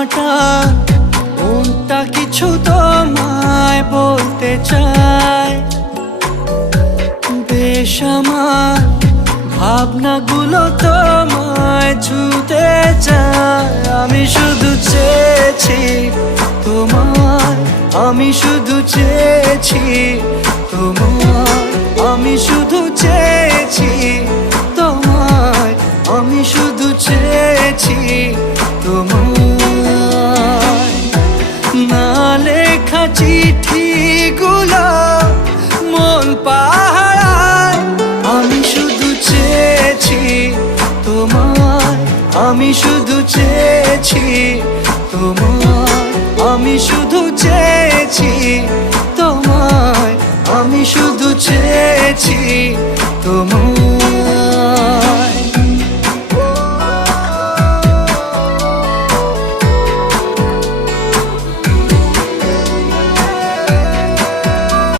কাটা মনটা কিছু তোমায় বলতে চায়। বেশ আমার ভাবনাগুলো তোমায় ছুতে চায়। আমি শুধু চেয়েছি তোমায়, আমি শুধু চেয়েছি তোমায়, আমি শুধু চেয়েছি তোমায়, আমি শুধু চেয়েছি তোমায়। না লেখা চিঠিগুলো মন পাহারায়। আমি শুধু চেয়েছি তোমায়, আমি শুধু চেয়েছি তোমায়, আমি শুধু চেয়েছি তোমায়, আমি শুধু চেয়েছি তোমায়।